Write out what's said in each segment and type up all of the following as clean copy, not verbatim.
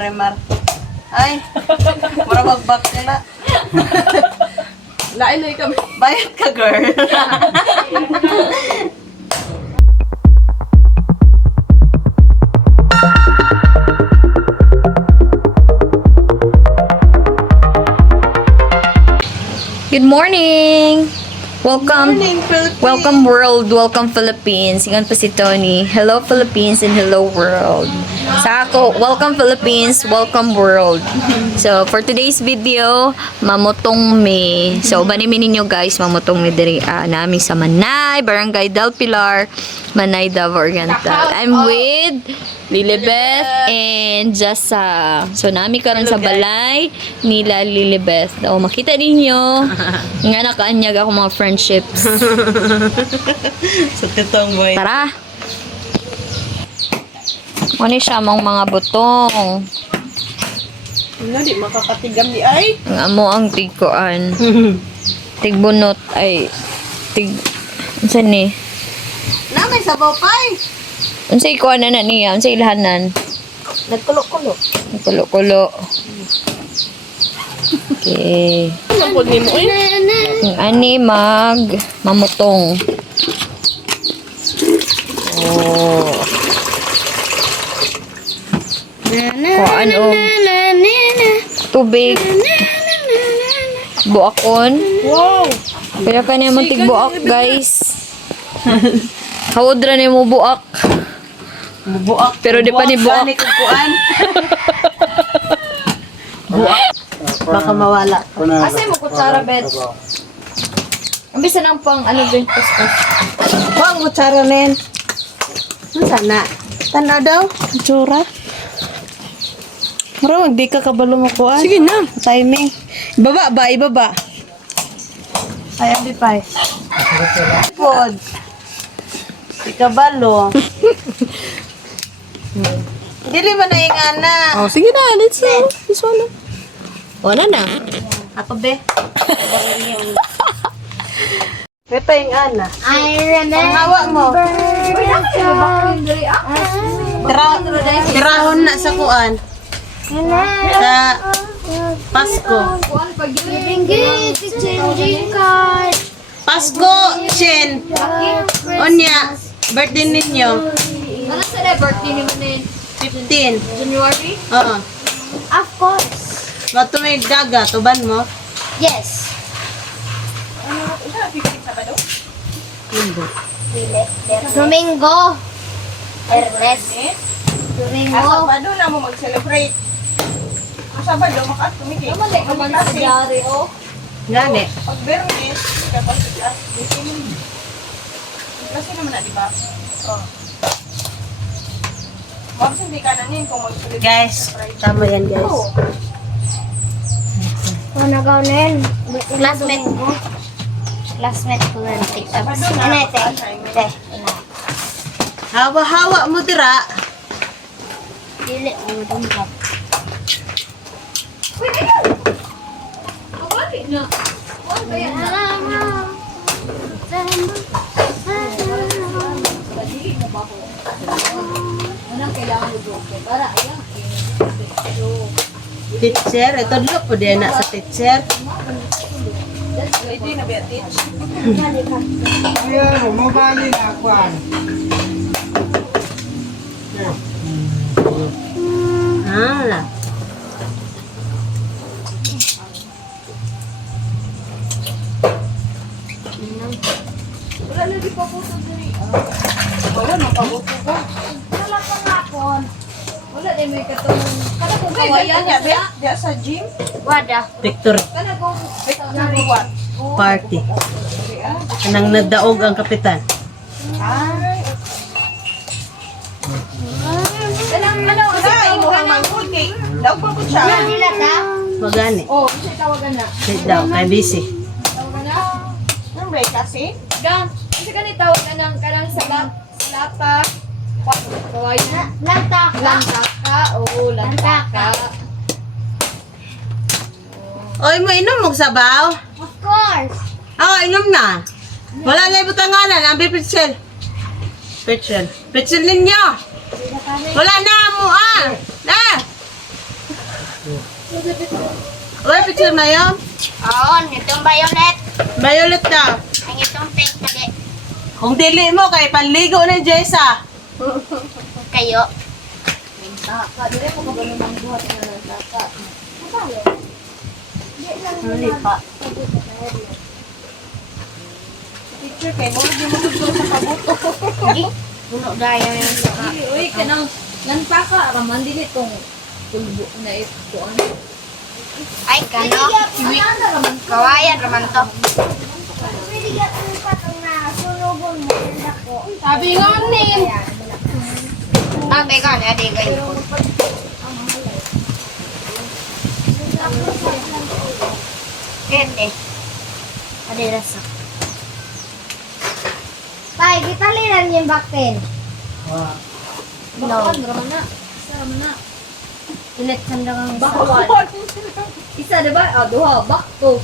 Marimar. Ay, mura magbak nila. Lain na kami. Bayad ka, girl. Good morning! Welcome, Morning, Philippines. welcome world, welcome Philippines. Ingon pa si Tony. Hello Philippines and hello world. Sa ako, welcome Philippines, welcome world. So, for today's video, mamutong me. So, banimin ninyo guys, mamutong me diri namin sa Manay, Barangay Del Pilar, Manay, Davao Oriental. I'm with Lilibeth and Jessa. So, nami karon sa balay nila Lilibeth. O, makita ninyo, nga nakaanyag ako mga friendships. Sa titong boy. Tara! Ano siya mong mga butong. Ano, di makakatigam ni ay. Ang amo ang tigkoan. Tigbunot ay unsa ni? Na, may sabaw pay. Unsa ikuan na niya? Unsa ilhanan? Nagkulo-kulo. Kulo-kulo. Okay. Ano po ni mo eh? Ang ani mamutong. Oh. Kuan og tubig. Buakon. Wow! Kaya kanya mo tigbuak, guys. Hawod ra ni mo buak. Bubuak. Pero di pa ni buak. Gani kung kuan. Buak. Baka mawala. Asay mo kutsara, bet. Ang bisa nang pang ano ba yung paspas. Huwag mo tsara nen. Ano sana? Tana daw. Tsura. Marawag, di ka kabalo mo kuan. Sige na. Timing. Ibaba ba? Ibaba. Ay, abi pay. Pod. Ikabalo. Dili man na ingana. Oh, sige na, let's go. This one. Wala na. Ako be. Pepa yung ana. Ang hawa mo. Tirahon na sa kuan. Sa Pasko. Pasko, Shin. Onya, birthday ninyo. Ano sa na birthday ni mo na 15. January? Oo. Of course. Bato may daga, tuban mo. Yes. Domingo. Ernest. Domingo. Sabado na mo mag-celebrate. Sabado, makatumigil. Naman like naman sa diary, oh. Gani. Pag Bernes, kapag kasi naman na, di ba? Oh. Ma'am, hindi ka na nin kung mag-celebrate. Guys, tama yan guys. Managaw-nen. Classmate ko. Classmate ko na TikTok. Ano ito? Ito. Hawa-hawa mo dira. Dili. Ano itong vlog? Kawali na. Kuan ba yan na? Kadili mo ba ko? Unang kailangan mo doon. Para ayan. Teacher, ito dulu po din na sa teacher. Hindi na ba, teach? Ah. Wala na di pa po sa diri. Wala na pa po ko. Wala pa nga po. Wala din may katong. Kada kung Kaya kawayan niya, niya. diya sa gym. Wada. Victor Kada kung Victory what? party. Anang nadaog ang kapitan. Ay, kanang ano, sa imo ang mangkod kay daw pa po siya. Nila ta? Magani. oh, siya tawagan na. Sit daw, kay busy. Tawagan na. Nang break kasi. Gang, kasi kanang tawagan ng kanang salapa. Kawayan. Lantaka. Lantaka, oo, lantaka. Oy, mo inom mong sabaw? Of course. Oo, inom na. Wala na ibutanganan, ang bipitsil. Pitsil. Pitsil ninyo. Wala na mo, ah. Na. Uy, picture na yun. Oo, itong violet. Violet daw. Ang itong pink na di. Kung dili mo, kay panligo na Jessa. Kayo. Hindi pa. Picture kay mo, di mo gusto sa pabuto. Puno daya yung saka. Uy, kanang nantaka raman din itong tulbo na ito. Ay, kano? Kawayan naman to. Sabi nga ni. Sabi ka na, di kayo. Gende. Adi rasa. Pai, kita lihat yung bakten. Bakwan, raman na. Isa raman na. Ulit sandang Bakwan. Isa, diba? Duha. Bakto.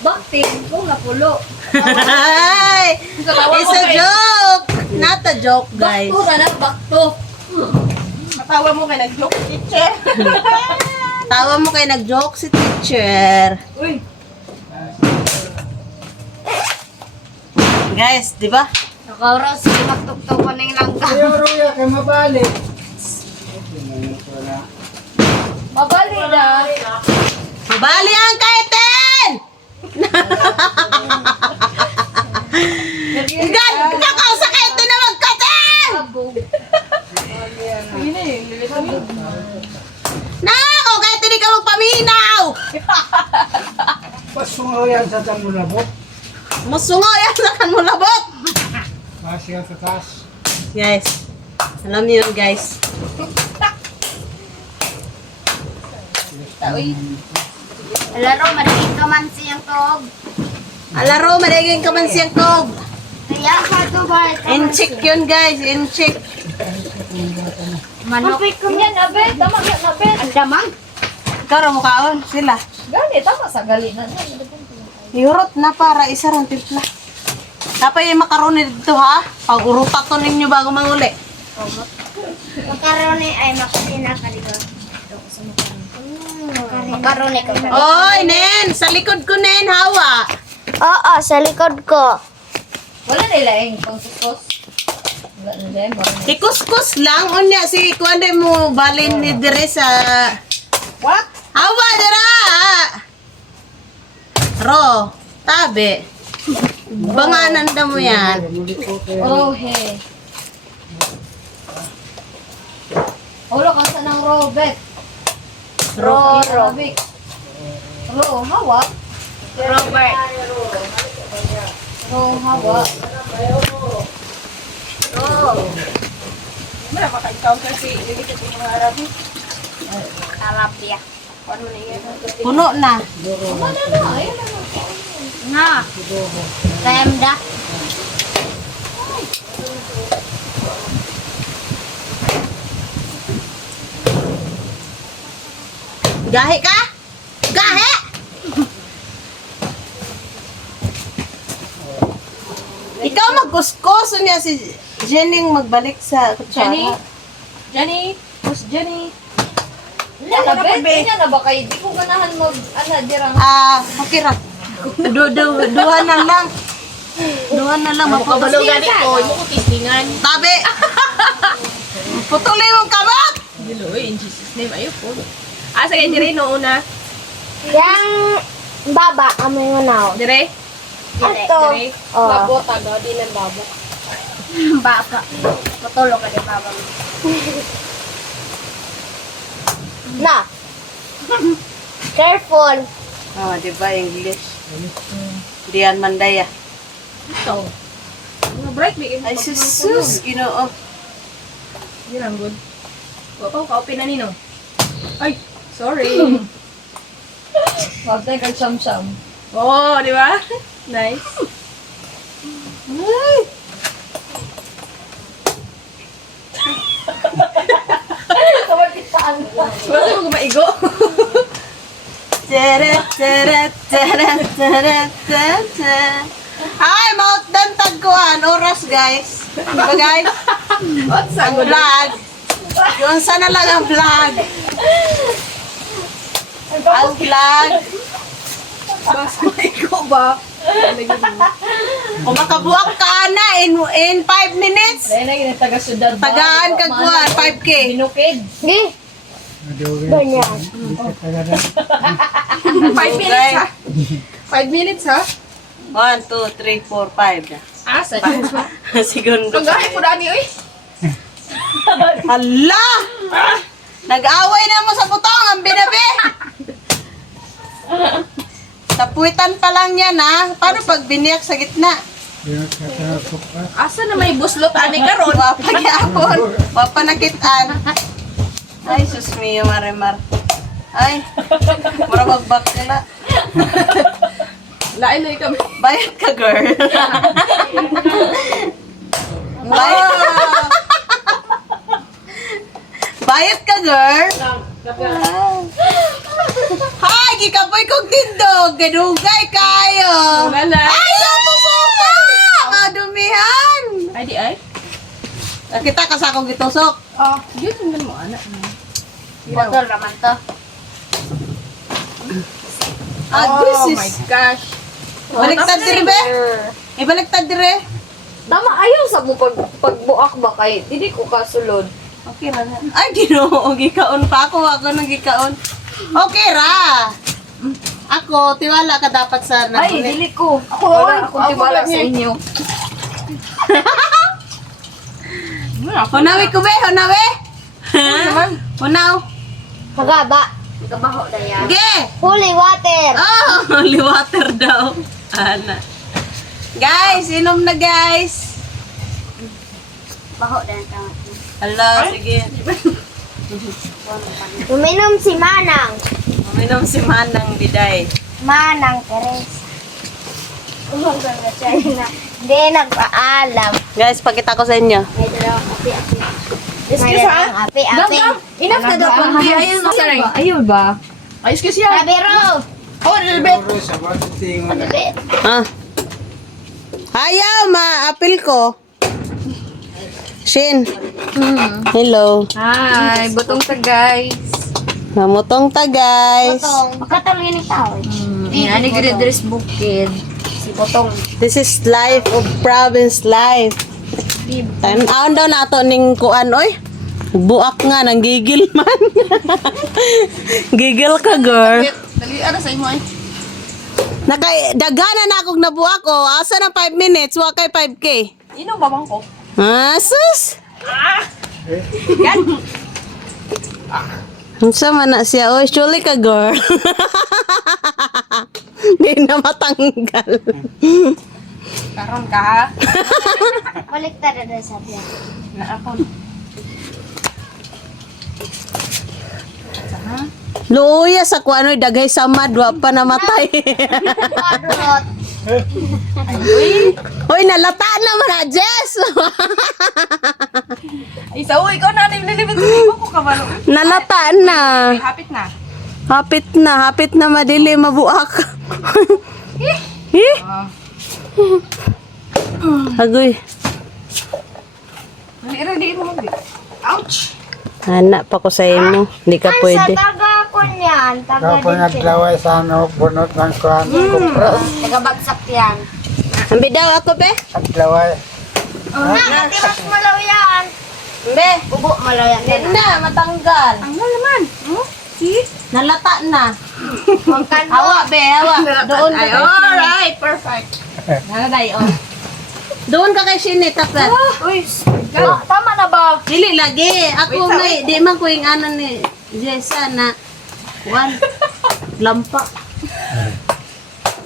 Baktin. Kung napulo. Ay! It's a joke! Not a joke, guys. Bakto na na. Bakto. Matawa mo kay nag-joke teacher. Tawa mo kay nag-joke si teacher. Uy. Guys, di ba? Nakauraw si magtuktok ko na yung langka. Mabali na. Mabali ang kaitin! Nakaw sa kaitin na magkatin! Yun eh, lilito mo. Nako, kahit hindi ka magpaminaw! Pasungaw yan sa dyan mo labot. Musungo yan sa kan mo labot! Masya sa taas. Guys, alam niyo yun, guys. Laro, madaging ka man siyang tog. Alaro, maliging ka man siyang kog. Kaya ka to ba? In-check yun, guys. In-check. Manok. Yan, abet. Tama na, abet. Ang damang. Ikaw ra mo kaon, sila. Gani, tama sa galinan. Iurot na para isa ron timpla. Kapay yung makaroni dito, ha? Pag-urutat to ninyo bago manguli. Makaroni ay makasina ka dito. Makaroni ka ba? Oy, Nen! Sa likod ko, Nen, hawa. Oo, sa likod ko. Wala nila yung pangsusos. Wala nila yung marami. Ikuskus lang. Unya, si kuwande mo balin ni dire sa... What? Hawa, dira! Ro, tabi. Banganan da mo yan. Oh, hey. Ulo ka sa ng Robert. Roro. Ro, hawa. Robert. Ro, hawa. Wala maka-encounter si lilito ko mga Arabi. Arabia. Ano na yan? Puno na. Nga. Kayamda. Gahe ka? Gahe! Ikaw magkuskus. Unya, si Jenny magbalik sa kutsara. Jenny? Who's Jenny? Abet, kanya na ba kayo? Di ko ganahan mag, dirang. Okay ra. Duha na lang. Duha na lang. Kabalo Mapabalik. gani ko, imo ko tislingan. Tabi! Putuli mong kamot! Dilo, in Jesus name, ayun po. Sa kaya dire no una. Yang baba, amoy mo na. Dire? Ito. Dire? Oh. Babo, taga, di lang babo. Baba. Matulog ka din baba. Na. Careful. Oh, di ba English? Diyan Mandaya. Ito. Mga bright, may Ay, sus, ginoo. Di lang good. Wow, ka-open na nino. Ay, sorry. Wag tayo kag sam-sam. Oh, di ba? Nice. Ay! Basta mo maigo. Teret, teret, teret, teret, teret. Ay, mount dan tagkuhan. Oras, guys. Di ba, guys? What's Ang vlog. Yung sana lang ang vlog. Ang vlog. Mas ko ba? Kung makabuak ka na in 5 minutes. Dahil na yun, taga-sudad ba? Tagaan ka kuha, 5K. Binukid. Sige. Ganyan. 5 minutes ha? 5 minutes ha? 1, 2, 3, 4, 5. Ah, sa Segundo. Pagkain po dani, oy. Hala! Nag-away na mo sa butong, ang binabi. Tapuitan pa lang yan ha. Paano pag biniyak sa gitna? Asa na may buslot ani karon? Wapagyapon. Wapanakitan. Ay, sus mio, Marimar. Ay, mura magbakla. Lain na kami. Bayad ka, girl. Bayad. Bayad ka, girl. Hay, gikapoy kong tindog. Ganugay kayo. Wala. Ay, ito suka! Kadumihan. Ay di ay. Kita kasakong gitusok. Oh, yun naman mo anak. Botol naman to. Oh This my is... gosh. Baliktad dire, be? Ibaliktad dire. Tama, ayaw sa mo pagbuak ba kay dili ko kasulod. Okay ra na. Ay, ginoo, gikaon pa ako. Ako nang gikaon. Okay ra. Ako, tiwala ka dapat sa Ay, nagunit. dili ko. Ako, Wala akong ako tiwala lang sa yan. inyo. Hunawi ko, be? Hunawi? Hunaw. Kagaba. Kabaho na yan. Ge! Holy water. Oh, holy water daw. Ana. Guys, inom na guys. Baho na yan. Hala, sige. Uminom si Manang. Uminom si Manang Biday. Manang Teres. Umagang na siya na. Hindi nagpaalam. Guys, pakita ko sa inyo. May dalawang api-api. Excuse ha? Api-api. Enough na daw pang ayun mo sa ring. Ayaw ba? Ay, excuse ya. Kabiro. Oh, a little bit. Ah. Ayaw, ma-apil ko. Shin. Hello. Hi, butong ta guys. Mamutong ta, guys. Potong. Makatulungin ni tao. Ani grid dress bukid. Si Potong. This is life of province life. Tan-aon daw nato ning kuan oy. Buak nga nang gigil man. Gigil ka, girl. Dali, ano sa imo ay? Dagana na akong nabuak oh. Asa ng 5 minutes, wa kay 5K. Inom ba bang ko? Ah, sus. Unsa man na siya oy, surely ka, girl. Di na matanggal. Karon ka ha? Baliktad na din sabi niya. Na ako. Luya sa kuanoy daghay sa madwa pa namatay. Padurot. Hoy, nalata naman na, Jess. Ay, sa uwi ko na nililibit ko kabalo. Nalata na. Hapit na. Hapit na madili mabuak. Eh? Agoy. Ready mo mo. Ouch. Anak pa ko sa imo. Hindi ka Sa pwede. taga ko niyan. Taga Kapag din naglaway sa ano, bunot ng kuhan, kupras, Taga bagsak yan. Ambi daw ako, be. naglaway. Timas malaw yan. Be. Bubo malaw yan. Hindi na, matanggal. Ang naman. See? Nalata na. Huwag ka Hawa, be, hawa. Doon ka kay Alright, perfect. Naladay, oh. Doon ka kay Shinit, tapos. Uy, tama na ba? Dili lagi. Ako Wait, may, di man ko yung ano ni Jessa na, one, lampa.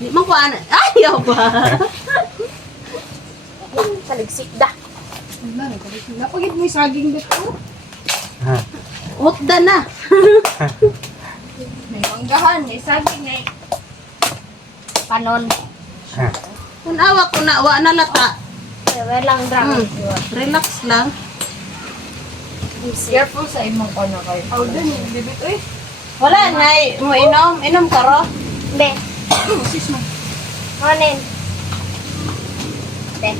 Di man ko ano, ayaw ba? Saligsik da. Napagit mo yung saging dito. Utda na. May manggahan, may saging eh. Panon. Kung awa ko na, wa na lata. Walang drama. Relax lang. Careful sa imong kono kay. Oh, dun yung bibit. Uy, Wala na, mo inom. Inom ka ro. Be. sis mo. Morning. Be.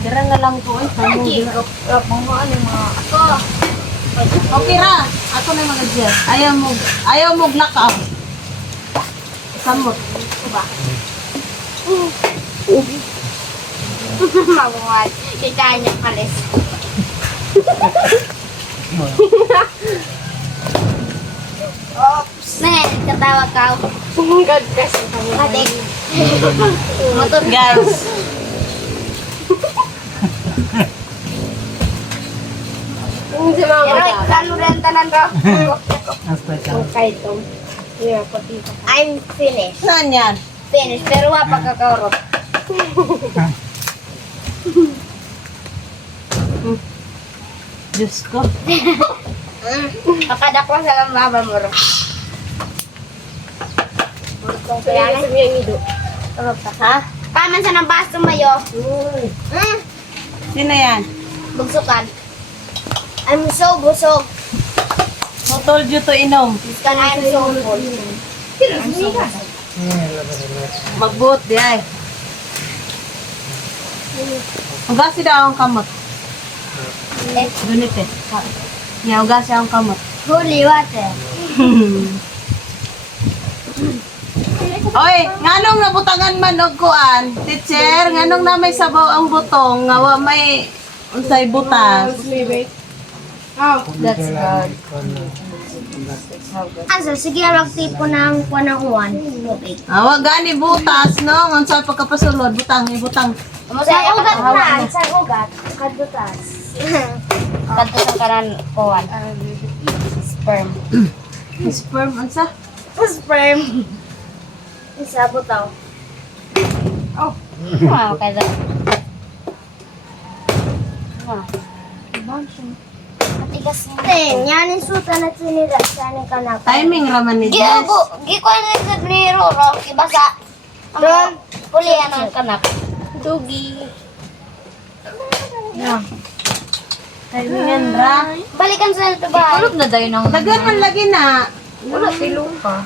Dira nga lang ko, Kamu dira. Mga ano mga... Okay ra. Ako na mag-adjust. Ayaw mo lakaw. Kamot. Mabuhat. Kita niya kalis. Oops. Ngayon, katawa ka. God bless. Adik. Motor. Guys. Si mama. Pero lalo rin tanan ko. Kaitong. Yeah, pati pa. I'm finished. Saan yan? Finished. Pero wala pagkakaurot. Diyos ko. Pakadakwa sa lang baba mo ro. Kaya sa miyang ido. Urot ka, ha? Paman sa ng baso mayo. Sino yan? Bugsukan. I'm so busog. Who told you to inom? I'm so full. Magbuot di ay. Ugasi daw ang kamot. Gunit eh. Nga, ugasi ang kamot. Holy water. Oy, nganong nabutangan man og kuan? Teacher, nganong na may sabaw ang butong nga wa may unsay butas? That's good. Asa, sige lang tipo ng kuwan. Awa gani butas no, unsay pagkapasulod butang ibutang. Sa ugat na, sa ugat. Kadutas. Kadto sa kanan kuwan. Sperm. Sperm unsa? Sperm. Isa butaw. Wow, kada. Matigas na. Ten, yan yung suta na sinira. Saan ka na? Timing raman ni Jess. Giko na yung ni Roro. Ibasa. Ang pulihan ang kanak. Dugi. Timing yan ra. Balikan sa ito ba? Tulog na dayo ng... Dagan man lagi na. Wala, pilo pa.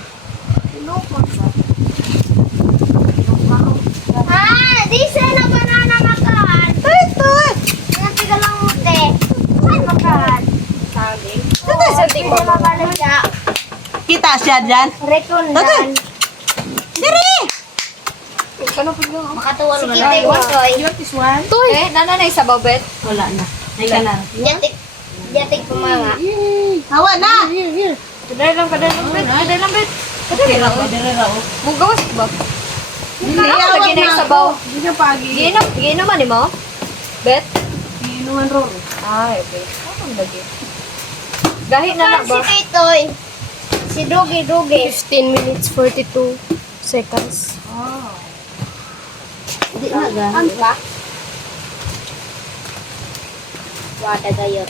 Di siya na banana makan. Ito eh. Natiga lang ute. Ay, makan. Sabi. Ito sa tingin mo mabalik siya. Kita siya dyan. Rekundan. Diri! Makatuwal ka na. Sige, Toy. Eh, nananay sa babet. Wala na. Ay ka na. Jatik pumanga. Hawa na! Kadali lang, bet. Okay ra ko, diri ra ko. Mugawas ba? Hindi, Lagi awag na yung na sabaw. ako. Hindi siya pagi. Giinom man mo? Bet? Inuman ro. Ay, okay. Ano lagi? Gahi na na Si ba? Titoy. Si Dugi. 15 minutes 42 seconds. Hindi na ga. Ano ba? Wada gayo.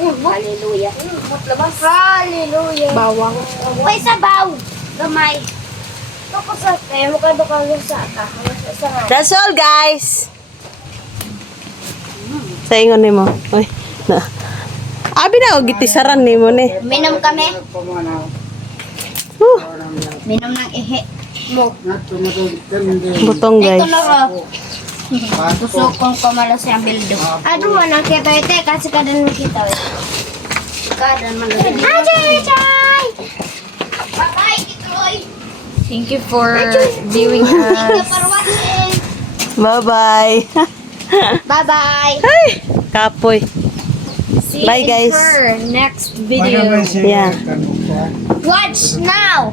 Hallelujah. Hallelujah. Bawang. Uy, sabaw. Gamay. Tapos sa tayo, mukha sa ata. That's all, guys. Sa ingon nimo. Oy. Na. Abi na og gitisaran nimo ni. Minom kami. Minom ng ihi. Mo. Butong, Ito guys. na ro. Susukong pamalo siyang bildo. Aduh, anak kita itu kasih kadan kita. Kadan mana? Ajay, ajay. Bye, Kitoy. Thank you for viewing Thank you us. for watching. Bye-bye. Bye-bye. Kapoy. See Bye, you guys. in our next video. Yeah. Watch now.